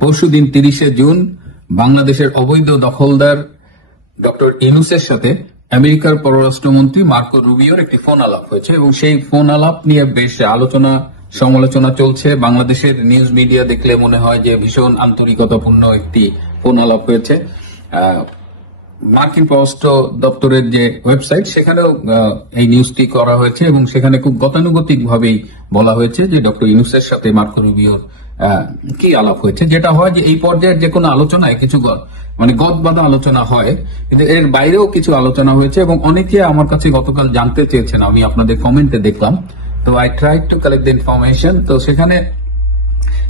পরশুদিন 30শে জুন বাংলাদেশের অবৈধ দখলদার ডক্টর ইউনূসের সাথে আমেরিকার পররাষ্ট্রমন্ত্রী মার্কো রুবিওর একটি ফোন আলাপ হয়েছে এবং সেই ফোন আলাপ নিয়ে বেশ আলোচনা সমালোচনা চলছে। বাংলাদেশের নিউজ মিডিয়া দেখলে মনে হয় যে ভীষণ আন্তরিকতাপূর্ণ একটি ফোন আলাপ হয়েছে। মার্কিন পররাষ্ট্র দপ্তরের যে ওয়েবসাইট সেখানেও এই নিউজটি করা হয়েছে এবং সেখানে খুব গতানুগতিক ভাবেই বলা হয়েছে যে ডক্টর ইউনূসের সাথে মার্কো রুবিওর কি আলাপ হয়েছে। যেটা হয় যে এই পর্যায়ের যে কোনো আলোচনায় কিছু মানে গদবাঁধা আলোচনা হয়, কিন্তু এর বাইরেও কিছু আলোচনা হয়েছে এবং অনেকে আমার কাছে গতকাল জানতে চেয়েছেন, আমি আপনাদের কমেন্টে দেখলাম। তো I try to collect the information. তো সেখানে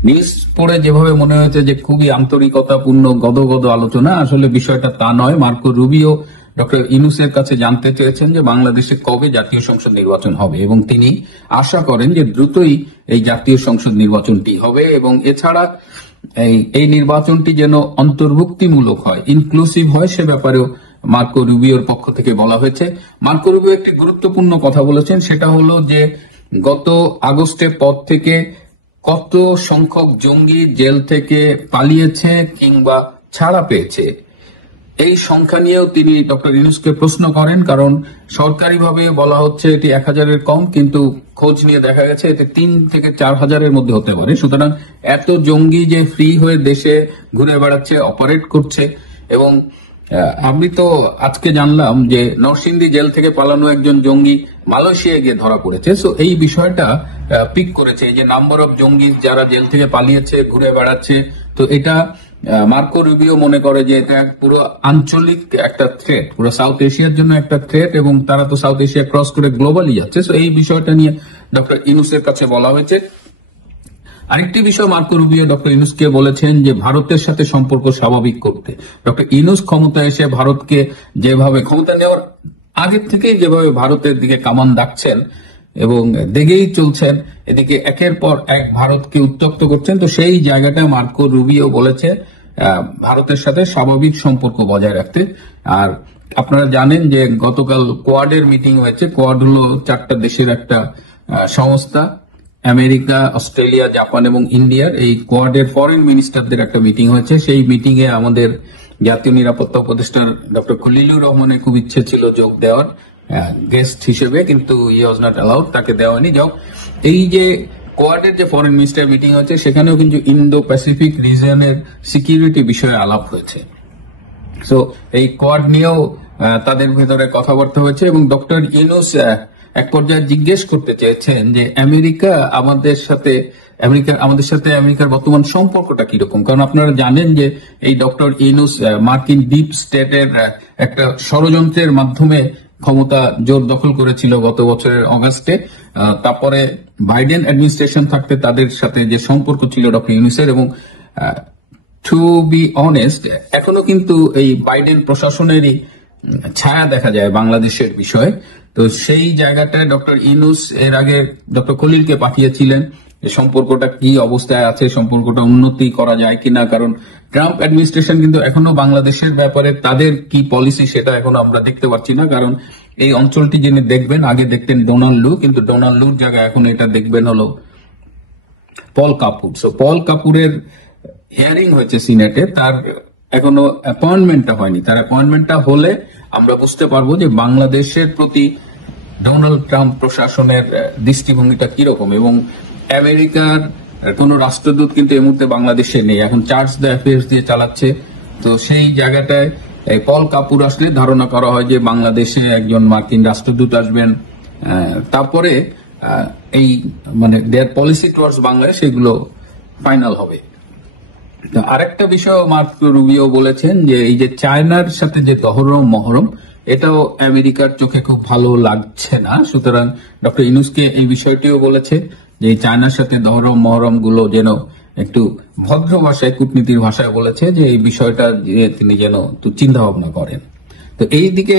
নিউজ পড়ে যেভাবে মনে হয়েছে যে খুবই আন্তরিকতাপূর্ণ গদগদ আলোচনা, আসলে বিষয়টা তা নয়। মার্কো রুবিও ডক্টর ইউনূসের কাছে জানতে চেয়েছেন যে বাংলাদেশে কবে জাতীয় সংসদ নির্বাচন হবে এবং তিনি আশা করেন যে দ্রুতই এই জাতীয় সংসদ নির্বাচনটি হবে এবং এছাড়া এই নির্বাচনটি যেন অন্তর্ভুক্তিমূলক হয়, ইনক্লুসিভ হয়, সে ব্যাপারেও মার্কো রুবিওর পক্ষ থেকে বলা হয়েছে। মার্কো রুবিও একটি গুরুত্বপূর্ণ কথা বলেছেন, সেটা হলো যে গত আগস্টের পর থেকে কত সংখ্যক জঙ্গি জেল থেকে পালিয়েছে কিংবা ছাড়া পেয়েছে, এই সংখ্যা নিয়েও তিনি ডক্টর ইউনূসকে প্রশ্ন করেন। কারণ সরকারিভাবে বলা হচ্ছে এটি 1000-এর কম, কিন্তু খোঁজ নিয়ে দেখা গেছে এটি 3 থেকে 4000-এর মধ্যে হতে পারে। সুতরাং এত জঙ্গি যে ফ্রি হয়ে দেশে ঘুরে বেড়াচ্ছে, অপারেট করছে। এবং আমি তো আজকে জানলাম যে নরসিংদী জেল থেকে পালানো একজন জঙ্গি মালয়েশিয়ায় গিয়ে ধরা পড়েছে। সো এই বিষয়টা পিক করেছে, এই যে নাম্বার অফ জঙ্গি যারা জেল থেকে পালিয়েছে, ঘুরে বেড়াচ্ছে। তো এটা মার্কো রুবিও মনে করে যে এটা পুরো আঞ্চলিক একটা থ্রেট, পুরো সাউথ এশিয়ার জন্য একটা থ্রেট এবং তারা তো সাউথ এশিয়া ক্রস করে গ্লোবালি যাচ্ছে। সো এই বিষয়টা নিয়ে ডক্টর ইউনূসের কাছে বলা হয়েছে। আরেকটি বিষয় মার্কো রুবিও ডক্টর ইউনূসকে বলেছেন যে ভারতের সাথে সম্পর্ক স্বাভাবিক করতে। ডক্টর ইউনূস ক্ষমতা এসে ভারতকে যেভাবে ক্ষমতা নেওয়ার আগের থেকেই যেভাবে ভারতের দিকে কামান দাগছেন এবং দেখেই চলছেন, এদিকে একের পর এক ভারতকে উত্তপ্ত করছেন। তো সেই জায়গাটা মার্কো রুবিও বলেছে ভারতের সাথে স্বাভাবিক সম্পর্ক বজায় রাখতে। আর আপনারা জানেন যে গতকাল কোয়াডের মিটিং হয়েছে। কোয়াড হলো 4টা দেশের একটা সংস্থা, আমেরিকা, অস্ট্রেলিয়া, জাপান এবং ইন্ডিয়ার। এই কোয়াডের ফরেন মিনিস্টারদের একটা মিটিং হয়েছে। সেই মিটিং এ আমাদের জাতীয় নিরাপত্তা উপদেষ্টা ডক্টর খলিলুর রহমানের খুব ইচ্ছে ছিল যোগ দেওয়ার গেস্ট হিসেবে, কিন্তু ই ওয়াজ নট অ্যালাউড, তাকে দেওয়া হয়নি। যাও, এই যে কোয়াডের যে ফরেন মিনিস্টার মিটিং হয়েছে সেখানেও কিন্তু ইন্দো প্যাসিফিক রিজনের সিকিউরিটি বিষয়ে আলাপ হয়েছে। সো এই কোয়াড নিয়েও তাদের ভেতরে কথাবার্তা হয়েছে এবং ডক্টর ইউনূস এক পর্যায়ে জিজ্ঞেস করতে চেয়েছেন যে আমাদের সাথে আমেরিকার বর্তমান সম্পর্কটা কিরকম। কারণ আপনারা জানেন যে এই ডক্টর ইউনূস মার্কিন ডিপ স্টেটের একটা ষড়যন্ত্রের মাধ্যমে ক্ষমতা জোর দখল করেছিল গত বছরের অগাস্টে। তারপরে বাইডেন অ্যাডমিনিস্ট্রেশন থাকতে তাদের সাথে যে সম্পর্ক ছিল ডক্টর ইউনূসের, এবং টু বি অনেস্ট এখনো কিন্তু এই বাইডেন প্রশাসনেরই ছায়া দেখা যায় বাংলাদেশের বিষয়ে। তো সেই জায়গাটায় ডক্টর ইউনূস এর আগে ডক্টর খলিলকে পাঠিয়েছিলেন সম্পর্কটা কি অবস্থায় আছে, সম্পর্কটা উন্নতি করা যায় কিনা। কারণ ট্রাম্প অ্যাডমিনিস্ট্রেশন কিন্তু এখনো বাংলাদেশের ব্যাপারে তাদের কি পলিসি সেটা এখনো আমরা দেখতে পাচ্ছি না। কারণ এই অঞ্চলটি যিনি দেখবেন, আগে দেখতেন ডোনাল্ড লু, কিন্তু ডোনাল্ড লুর জায়গায় এখন এটা দেখবেন হলো পল কাপুর। সো পল কাপুরের হিয়ারিং হয়েছে সিনেটে, তার এখনো অ্যাপয়েন্টমেন্টটা হয়নি। তার অ্যাপয়েন্টমেন্টটা হলে আমরা বুঝতে পারবো যে বাংলাদেশের প্রতি ডোনাল্ড ট্রাম্প প্রশাসনের দৃষ্টিভঙ্গিটা কিরকম। এবং আমেরিকার কোন রাষ্ট্রদূত কিন্তু এই মুহূর্তে বাংলাদেশে নেই, এখন চার্জ দ্য অ্যাফেয়ার্স দিয়ে চালাচ্ছে। তো সেই জায়গাটায় পল কাপুর আসলে ধারণা করা হয় যে বাংলাদেশে একজন মার্কিন রাষ্ট্রদূত আসবেন, তারপরে এই মানে দেয়ার পলিসি টুয়ার্ডস বাংলাদেশ সেগুলো ফাইনাল হবে। আরেকটা বিষয় মার্কো রুবিও বলেছেন যে এই যে চায়নার সাথে যে দহরম মহরম, এটাও আমেরিকার চোখে খুব ভালো লাগছে না। সুতরাং ডক্টর ইউনূসকে এই বিষয়টিও বলেছে যে চায়নার সাথে দহরম মহরম গুলো যেন একটু ভদ্র ভাষায়, কূটনীতির ভাষায় বলেছে যে এই বিষয়টা তিনি যেন চিন্তা ভাবনা করেন। তো এই দিকে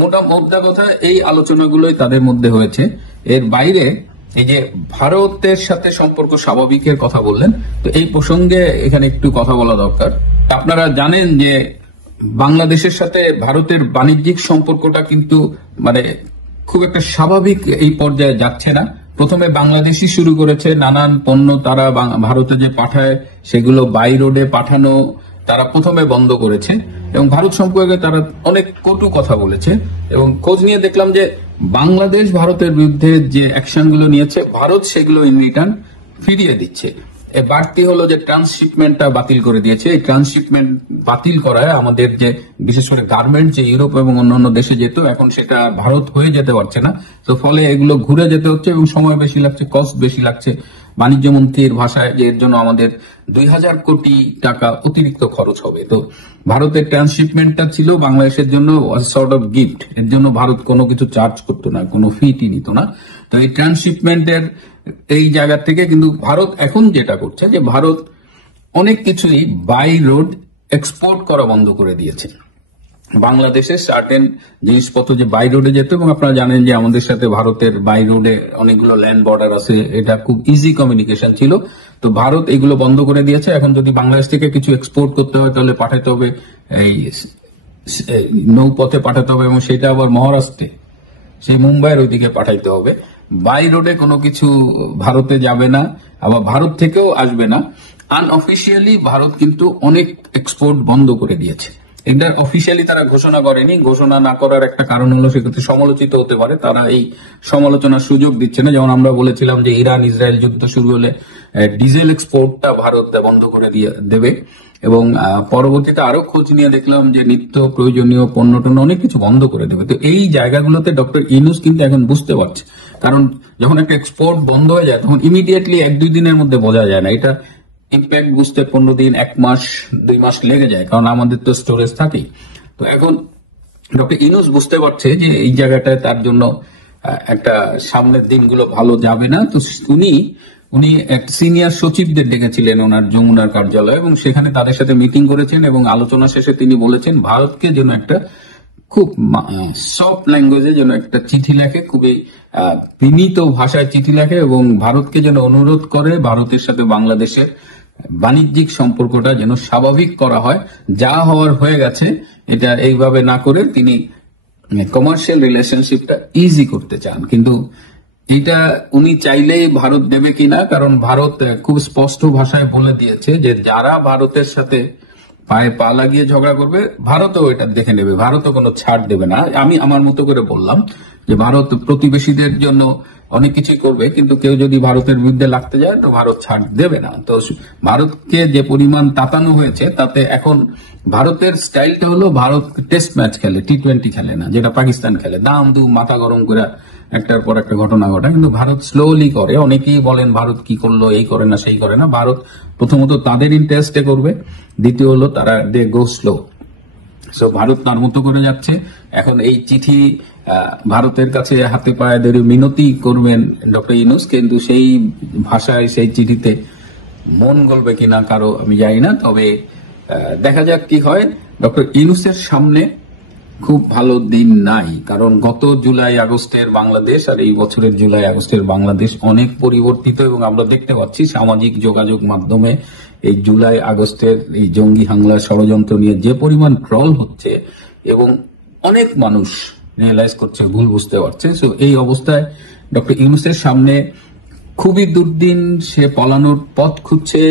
মোটা কথা এই আলোচনাগুলোই তাদের মধ্যে হয়েছে। এর বাইরে এই যে ভারতের সাথে সম্পর্ক স্বাভাবিকের কথা বললেন, তো এই প্রসঙ্গে এখানে একটু কথা বলা দরকার। আপনারা জানেন যে বাংলাদেশের সাথে ভারতের বাণিজ্যিক সম্পর্কটা কিন্তু মানে খুব একটা স্বাভাবিক এই পর্যায়ে যাচ্ছে না। প্রথমে বাংলাদেশই শুরু করেছে, নানান পণ্য তারা ভারতে যে পাঠায় সেগুলো বাই রোডে পাঠানো তারা প্রথমে বন্ধ করেছে এবং ভারত সম্পর্কে তারা অনেক কটু কথা বলেছে। এবং খোঁজ নিয়ে দেখলাম যে বাংলাদেশ ভারতের বিরুদ্ধে যে অ্যাকশনগুলো নিয়েছে, ভারত সেগুলো ইন রিটার্ন ফিরিয়ে দিচ্ছে। বাড়তি হলো যে ট্রান্সশিপমেন্টটা বাতিল করে দিয়েছে। এই ট্রান্সশিপমেন্ট বাতিল করায় আমাদের যে বিশেষ করে গার্মেন্ট যে ইউরোপ এবং অন্যান্য দেশে যেত, এখন সেটা ভারত হয়ে যেতে পারছে না। তো ফলে এগুলো ঘুরে যেতে হচ্ছে এবং সময় বেশি লাগছে, কস্ট বেশি লাগছে। বাণিজ্য মন্ত্রীর ভাষায় যে এর জন্য আমাদের 2000 কোটি টাকা অতিরিক্ত খরচ হবে। তো ভারতের ট্রান্সশিপমেন্টটা ছিল বাংলাদেশের জন্য সর্ট অফ গিফট। এর জন্য ভারত কোনো কিছু চার্জ করতো না, কোনো ফিটি নিত না। তো এই ট্রান্সশিপমেন্টের এই জায়গা থেকে কিন্তু ভারত এখন যেটা করছে যে ভারত অনেক কিছুই বাই রোড এক্সপোর্ট করা বন্ধ করে দিয়েছে। বাংলাদেশের সার্টেন জিনিসপত্র যে বাই রোডে যেত, এবং আপনারা জানেন যে আমাদের সাথে ভারতের বাই রোডে অনেকগুলো ল্যান্ড বর্ডার আছে, এটা খুব ইজি কমিউনিকেশন ছিল। তো ভারত এগুলো বন্ধ করে দিয়েছে। এখন যদি বাংলাদেশ থেকে কিছু এক্সপোর্ট করতে হয় তাহলে পাঠাতে হবে এই নৌপথে পাঠাতে হবে, এবং সেটা আবার মহারাষ্ট্রে, সেই মুম্বাইয়ের ওইদিকে পাঠাইতে হবে। বাই রোডে কোনো কিছু ভারতে যাবে না, আবার ভারত থেকেও আসবে না। আনঅফিসিয়ালি ভারত কিন্তু অনেক এক্সপোর্ট বন্ধ করে দিয়েছে। এটা অফিসিয়ালি তারা ঘোষণা করেনি। ঘোষণা না করার একটা কারণ হলো সেক্ষেত্রে সমালোচিত হতে পারে, তারা এই সমালোচনার সুযোগ দিচ্ছে না। যেমন আমরা বলেছিলাম যে ইরান ইসরায়েল যুদ্ধ শুরু হলে ডিজেল এক্সপোর্টটা ভারত বন্ধ করে দেবে, এবং পরবর্তীতে আরো খোঁজ নিয়ে দেখলাম যে নিত্য প্রয়োজনীয় পণ্য টন্য অনেক কিছু বন্ধ করে দেবে। তো এই জায়গাগুলোতে ডক্টর ইউনূস কিন্তু এখন বুঝতে পারছে, কারণ যখন একটা এক্সপোর্ট বন্ধ হয়ে যায় তখন ইমিডিয়েটলি 1-2 দিনের মধ্যে বোঝা যায় না। এটা ইম্প্যাক্ট বুঝতে 15 দিন, 1 মাস, 2 মাস লেগে যায়, কারণ আমাদের তো স্টোরেজ থাকেই। তো এখন ডক্টর ইউনূস বুঝতে পারছে যে এই জায়গাটায় তার জন্য একটা সামনের দিনগুলো ভালো যাবে না। তো উনি এক সিনিয়র সচিবদের ডেকেছিলেন ওনার যমুনার কার্যালয়, এবং সেখানে তাদের সাথে মিটিং করেছেন, এবং আলোচনা শেষে তিনি বলেছেন ভারতকে যেন একটা খুব সফট ল্যাঙ্গুয়েজে যেন একটা চিঠি লেখে, খুবই বিনীত ভাষায় চিঠি লেখে, এবং ভারতকে যেন অনুরোধ করে ভারতের সাথে বাংলাদেশের বাণিজ্যিক সম্পর্কটা যেন স্বাভাবিক করা হয়। যা হওয়ার হয়ে গেছে, এটা এইভাবে না করে তিনি কমার্শিয়াল রিলেশনশিপটা ইজি করতে চান। কিন্তু এটা উনি চাইলেই ভারত দেবে কিনা, কারণ ভারত খুব স্পষ্ট ভাষায় বলে দিয়েছে যে যারা ভারতের সাথে পায়ে পা লাগিয়ে ঝগড়া করবে ভারতও এটা দেখে নেবে, ভারতও কোনো ছাড় দেবে না। আমি আমার মতো করে বললাম যে ভারত প্রতিবেশীদের জন্য অনেক কিছুই করবে, কিন্তু কেউ যদি ভারতের বিরুদ্ধে লাগতে যায় তো ভারত ছাড় দেবে না। তো ভারতকে যে পরিমাণ তাতানো হয়েছে তাতে এখন ভারতের স্টাইলটা হলো ভারত টেস্ট ম্যাচ খেলে, টি-20 খেলে না, যেটা পাকিস্তান খেলে, দাম দু মাথা গরম করে একটার পর একটা ঘটনা ঘটায়। কিন্তু ভারত স্লোলি করে। অনেকেই বলেন ভারত কি করলো, এই করে না সেই করে না। ভারত প্রথমত তাদের ইন্টারেস্টে করবে, দ্বিতীয় হলো তারা দে গো স্লো। সো ভারত তার মতো করে যাচ্ছে। এখন এই চিঠি ভারতের কাছে হাতে পায়ে ধরে মিনতি করবেন ডক্টর ইউনূস, কিন্তু সেই ভাষায় সেই চিঠিতে মন গলবে কিনা কারো আমি জানি না। তবে দেখা যাক কি হয়। ডক্টর ইউনূসের সামনে খুব ভালো দিন নাই, কারণ গত জুলাই আগস্টের বাংলাদেশ আর এই বছরের জুলাই আগস্টের বাংলাদেশ অনেক পরিবর্তিত, এবং আমরা দেখতে পাচ্ছি সামাজিক যোগাযোগ মাধ্যমে এই জুলাই আগস্টের এই জঙ্গি হামলা ষড়যন্ত্র নিয়ে যে পরিমাণ ট্রল হচ্ছে, এবং অনেক মানুষ রিয়েলাইজ করছে, ভুল বুঝতে পারছে। সো এই অবস্থায় ডক্টর ইউনূসের সামনে খুবই দুর্দিন, সে পলানোর পথ খুঁজছে।